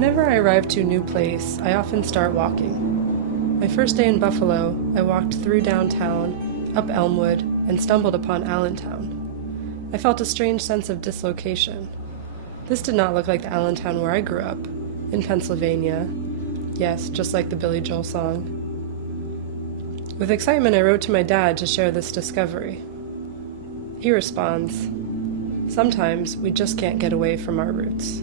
Whenever I arrive to a new place, I often start walking. My first day in Buffalo, I walked through downtown, up Elmwood, and stumbled upon Allentown. I felt a strange sense of dislocation. This did not look like the Allentown where I grew up, in Pennsylvania. Yes, just like the Billy Joel song. With excitement, I wrote to my dad to share this discovery. He responds, "Sometimes we just can't get away from our roots."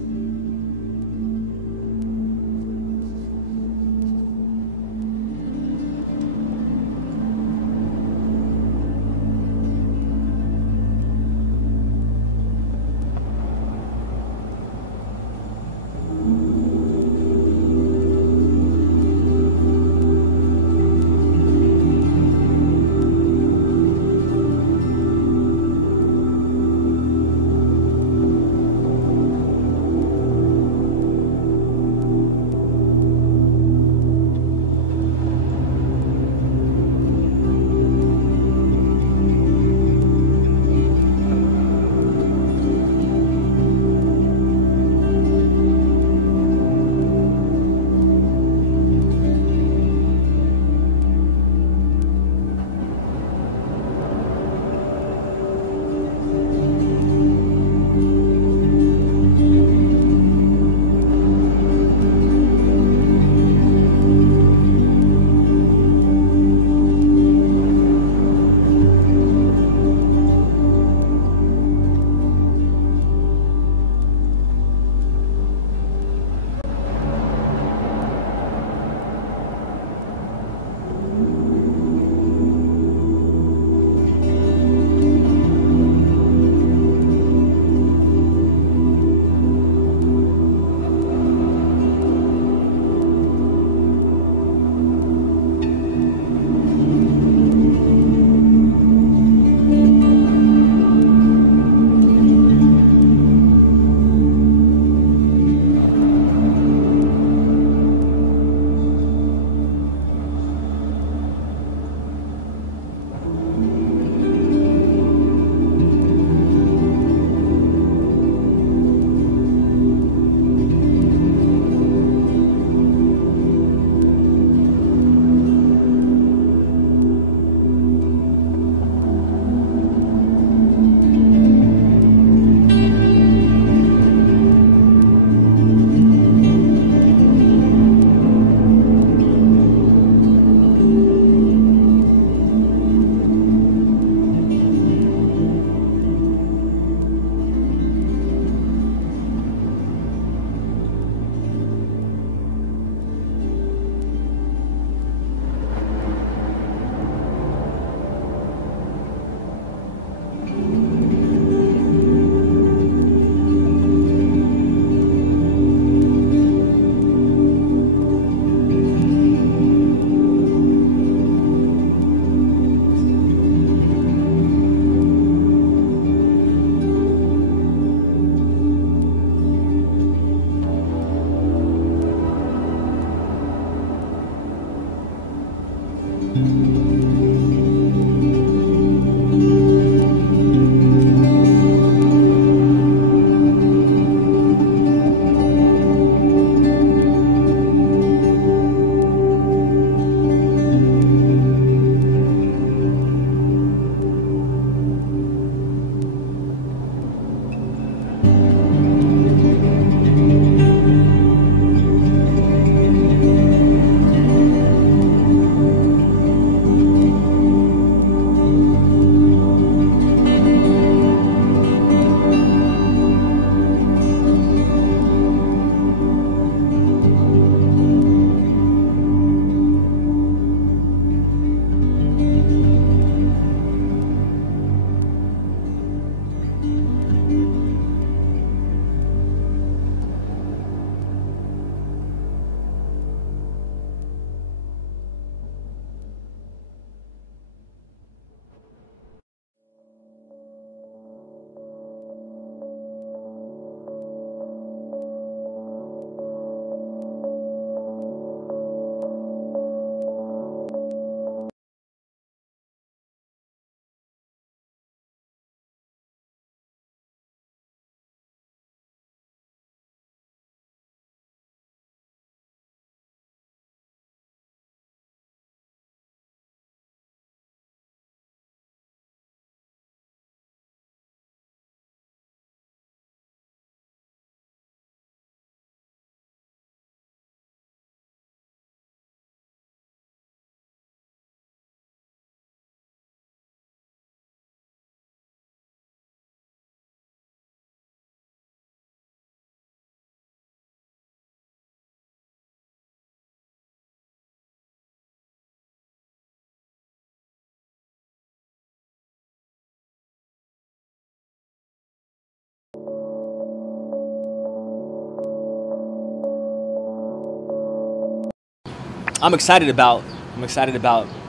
I'm excited about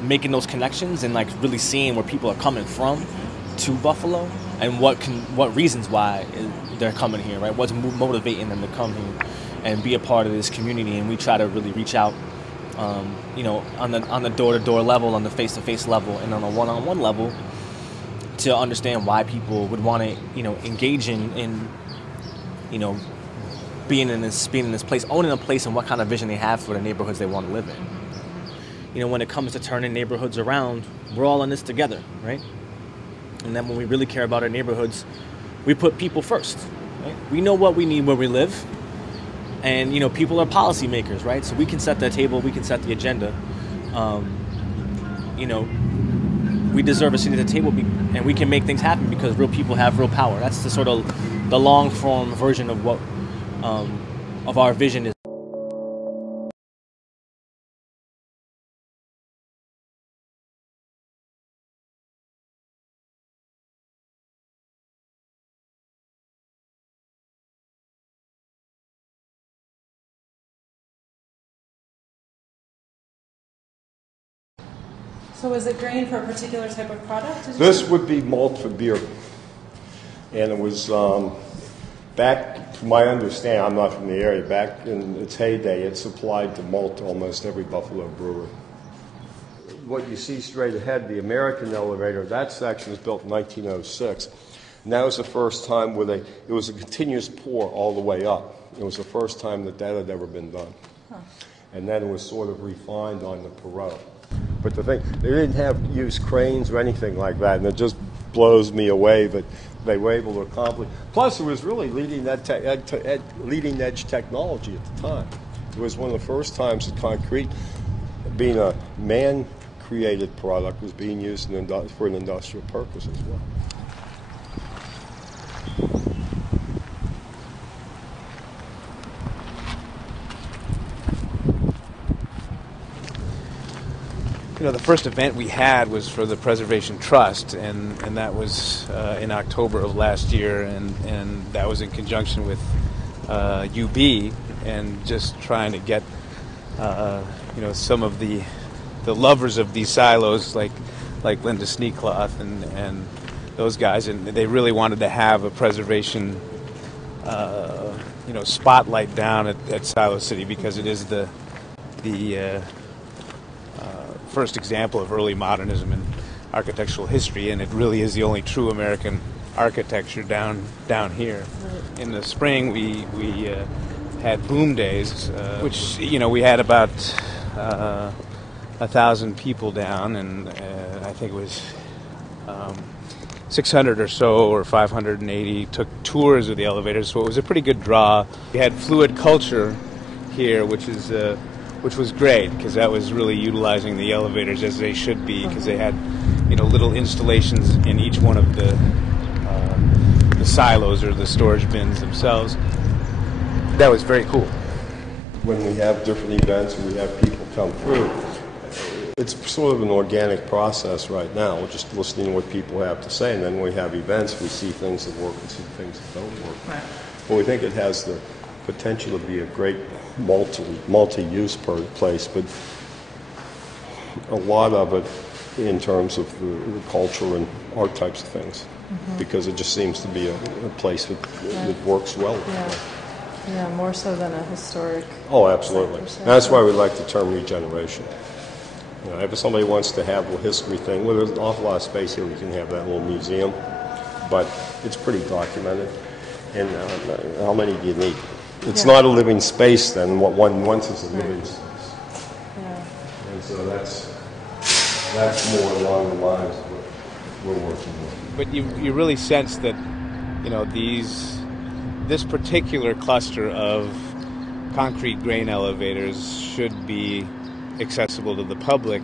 making those connections and like really seeing where people are coming from to Buffalo and what reasons why they're coming here, right? What's motivating them to come here and be a part of this community. And we try to really reach out, you know, on the door-to-door level, on the face-to-face level, and on a one-on-one level to understand why people would want to, you know, engage in you know, being in this place, owning a place, and what kind of vision they have for the neighborhoods they want to live in. You know, when it comes to turning neighborhoods around, we're all in this together, right? And then when we really care about our neighborhoods, we put people first, right? We know what we need where we live, and, you know, people are policymakers, right? So we can set the table, we can set the agenda. You know, we deserve a seat at the table, and we can make things happen because real people have real power. That's the sort of the long form version of what of our vision is. So is it grain for a particular type of product? This would be malt for beer. And it was back, to my understanding, I'm not from the area, back in its heyday, it supplied the malt to almost every Buffalo brewery. What you see straight ahead, the American elevator, that section was built in 1906. And that was the first time where it was a continuous pour all the way up. It was the first time that had ever been done. Huh. And then it was sort of refined on the Perot. But the thing, they didn't use cranes or anything like that, and it just blows me away that they were able to accomplish. Plus, it was really leading edge technology at the time. It was one of the first times that concrete, being a man-created product, was being used for an industrial purpose as well. You know, the first event we had was for the Preservation Trust, and that was in October of last year, and that was in conjunction with UB, and just trying to get you know, some of the lovers of these silos, like Linda Sneecloth and those guys, and they really wanted to have a preservation you know, spotlight down at Silo City, because it is the first example of early modernism in architectural history, and it really is the only true American architecture down here. Right. In the spring, we had boom days, which, you know, we had about 1,000 people down, and I think it was 600 or so, or 580 took tours of the elevators, so it was a pretty good draw. We had fluid culture here, which was great, because that was really utilizing the elevators as they should be, because they had, you know, little installations in each one of the silos, or the storage bins themselves. That was very cool. When we have different events and we have people come through, it's sort of an organic process right now. We're just listening to what people have to say, and then when we have events, we see things that work and see things that don't work. Right. But we think it has the potential to be a great multi-use place, but a lot of it in terms of the culture and art types of things, because it just seems to be a place that works well. Yeah. Yeah, more so than a historic. Oh, absolutely. And that's why we like the term regeneration. You know, if somebody wants to have a little history thing, well, there's an awful lot of space here. We can have that little museum, but it's pretty documented. And how many do you need? It's not a living space then. What one wants is a living space. Yeah. And so that's more along the lines of what we're working with. But you really sense that, you know, this particular cluster of concrete grain elevators should be accessible to the public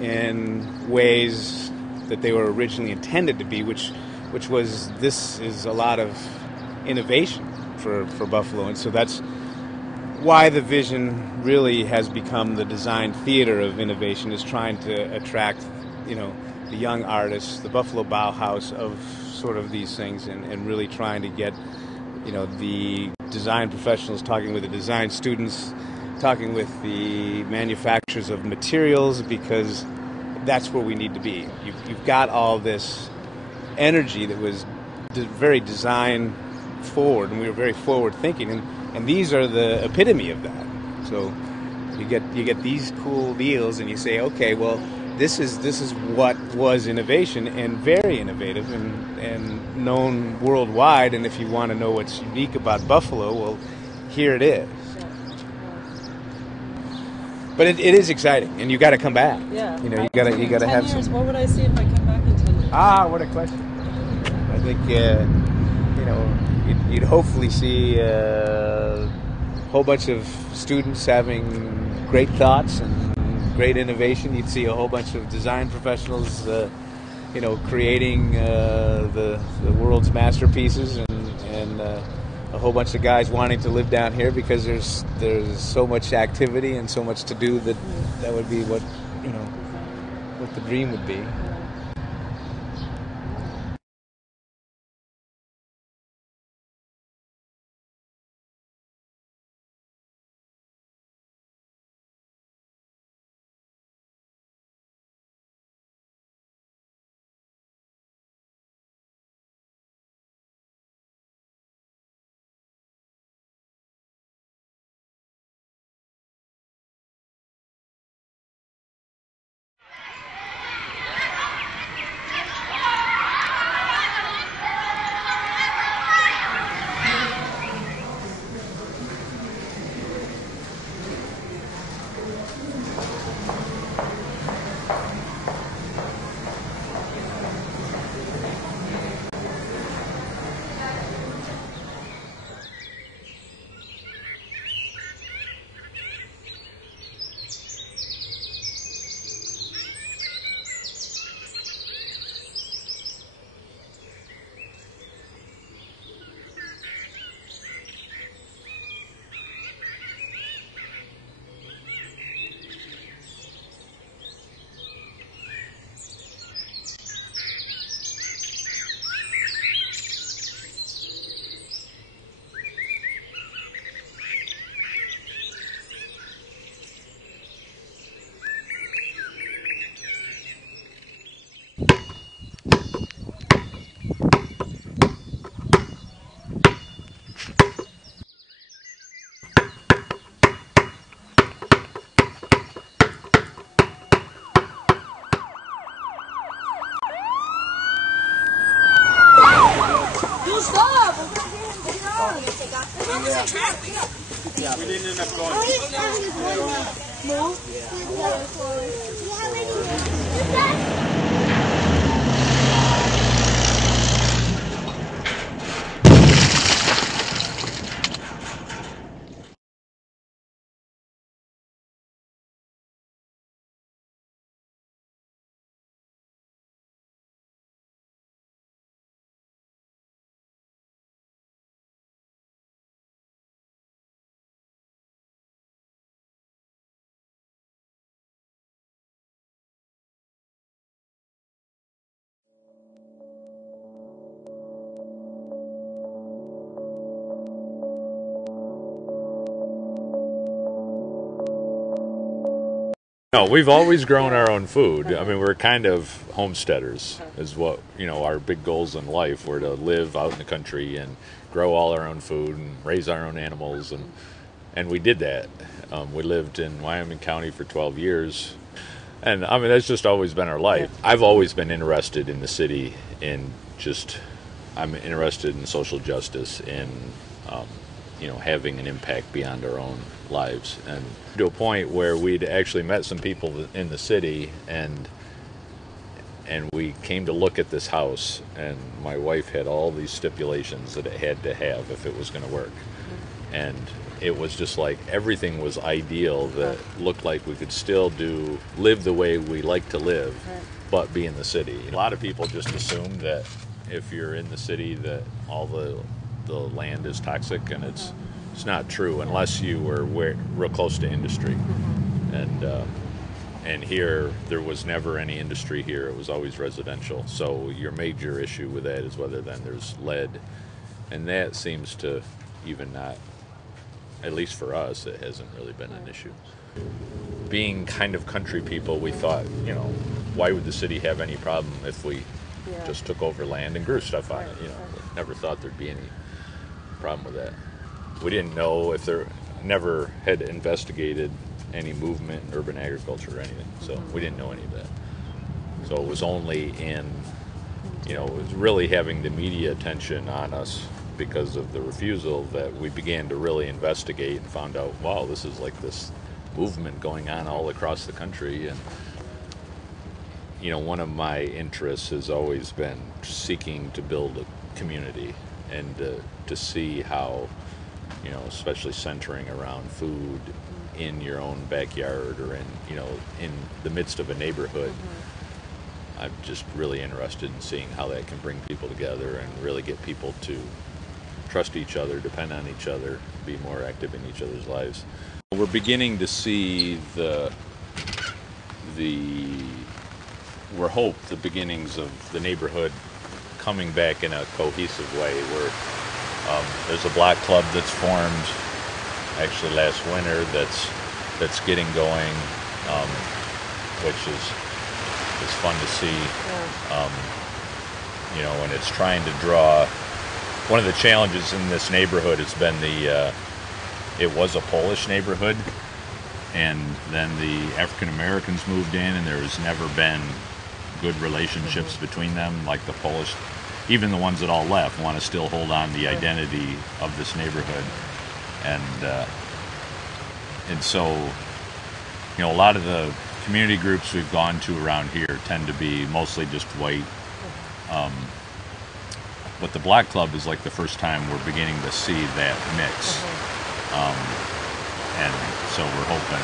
in ways that they were originally intended to be, which this is a lot of innovation for Buffalo, and so that's why the vision really has become the design theater of innovation, is trying to attract, you know, the young artists, the Buffalo Bauhaus of sort of these things, and really trying to get, you know, the design professionals talking with the design students, talking with the manufacturers pictures of materials, because that's where we need to be. You've got all this energy that was very design forward, and we were very forward thinking, and these are the epitome of that. So you get these cool deals, and you say, okay, well, this is what was innovation, and very innovative, and known worldwide. And if you want to know what's unique about Buffalo, well, here it is. But it is exciting, and you got to come back. Yeah. You know, you got to have 10 years, some. what would I see if I come back in 10 years? Ah, what a question. I think you know, you'd hopefully see a whole bunch of students having great thoughts and great innovation. You'd see a whole bunch of design professionals, you know, creating the world's masterpieces, and a whole bunch of guys wanting to live down here because there's so much activity and so much to do that would be what, you know, what the dream would be. Yeah, we didn't end up going. No, we've always grown our own food. I mean, we're kind of homesteaders, is what, you know, our big goals in life were to live out in the country and grow all our own food and raise our own animals, and we did that. We lived in Wyoming County for 12 years, and I mean, that's just always been our life. I've always been interested in the city, I'm interested in social justice, in you know, having an impact beyond our own lives, and to a point where we'd actually met some people in the city, and we came to look at this house, and my wife had all these stipulations that it had to have if it was going to work, and it was just like everything was ideal that looked like we could still live the way we like to live, but be in the city. A lot of people just assume that if you're in the city that all the land is toxic, and it's not true unless you were real close to industry. And here there was never any industry here. It was always residential. So your major issue with that is whether then there's lead, and that seems to even not, at least for us, it hasn't really been an issue. being kind of country people, we thought, why would the city have any problem if we just took over land and grew stuff on it? Never thought there'd be any problem with that. We didn't know if there never had investigated any movement in urban agriculture or anything, so we didn't know any of that. So it was only in, it was really having the media attention on us because of the refusal that we began to really investigate and found out, wow, this is like this movement going on all across the country. And one of my interests has always been seeking to build a community and to see how, especially centering around food in your own backyard or in the midst of a neighborhood. I'm just really interested in seeing how that can bring people together and really get people to trust each other, depend on each other, be more active in each other's lives. We're beginning to see the beginnings of the neighborhood coming back in a cohesive way, where there's a block club that's formed actually last winter that's getting going, which is fun to see. And it's trying to draw. One of the challenges in this neighborhood has been it was a Polish neighborhood, and then the African Americans moved in, and there's never been good relationships between them. Like the Polish, even the ones that all left, want to still hold on the identity of this neighborhood, and so a lot of the community groups we've gone to around here tend to be mostly just white. But the Black Club is like the first time we're beginning to see that mix. And so we're hoping,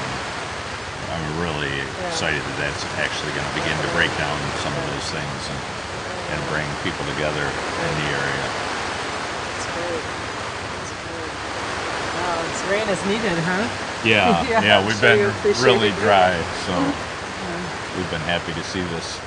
I'm really excited that that's actually going to begin to break down some of those things and bring people together in the area. That's great. That's great. Wow, this rain is needed, huh? Yeah, we've sure been really it. dry, so we've been happy to see this